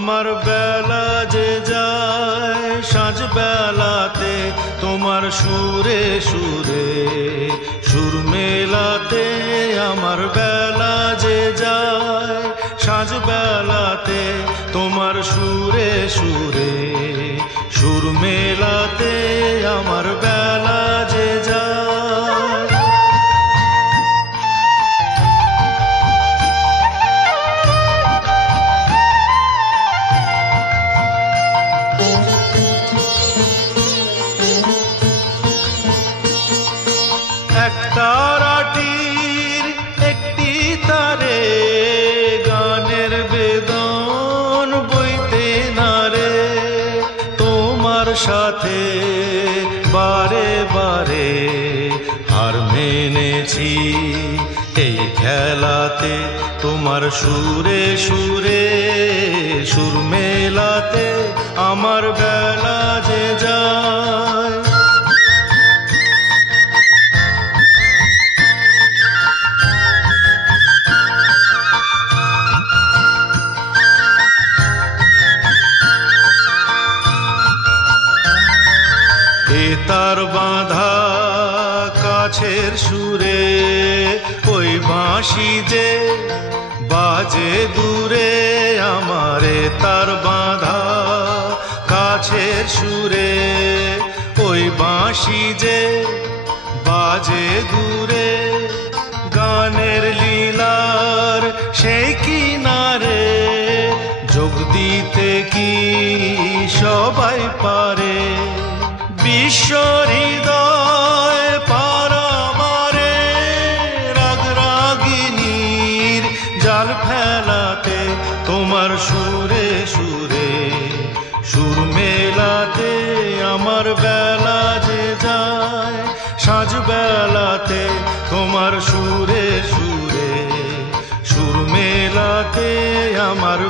আমার বেলা যে যায় সাঁঝ বেলাতে তোমার সুরে সুরে সুর মেলাতে। আমার বেলা যে যায় সাঁঝ বেলাতে তোমার সুরে সুরে সুর মেলাতে। আমার বেলা যে যায় এক তারাটির একটি তারে গানের বেদন বইতে নারে। তোমার সাথে বারে বারে হার মেনেছি এই খেলাতে। তোমার সুরে সুরে সুর মেলাতে আমার বেলা যে যায়। তার বাঁধা কাছের সুরে ওই বাঁশি যে বাজে দূরে। আমারে তার বাঁধা কাছের সুরে ওই বাঁশি যে বাজে দূরে। গানের লীলার সেই কিনারে যোগ দিতে কি সবাই পারে। বিশ্ব হৃদয় পারাবারে রাগ রাগিনীর জাল ফেলাতে। তোমার সুরে সুরে সুর মেলাতে আমার বেলা যে যায় সাঁঝ বেলাতে। তোমার সুরে সুরে সুর মেলাতে আমার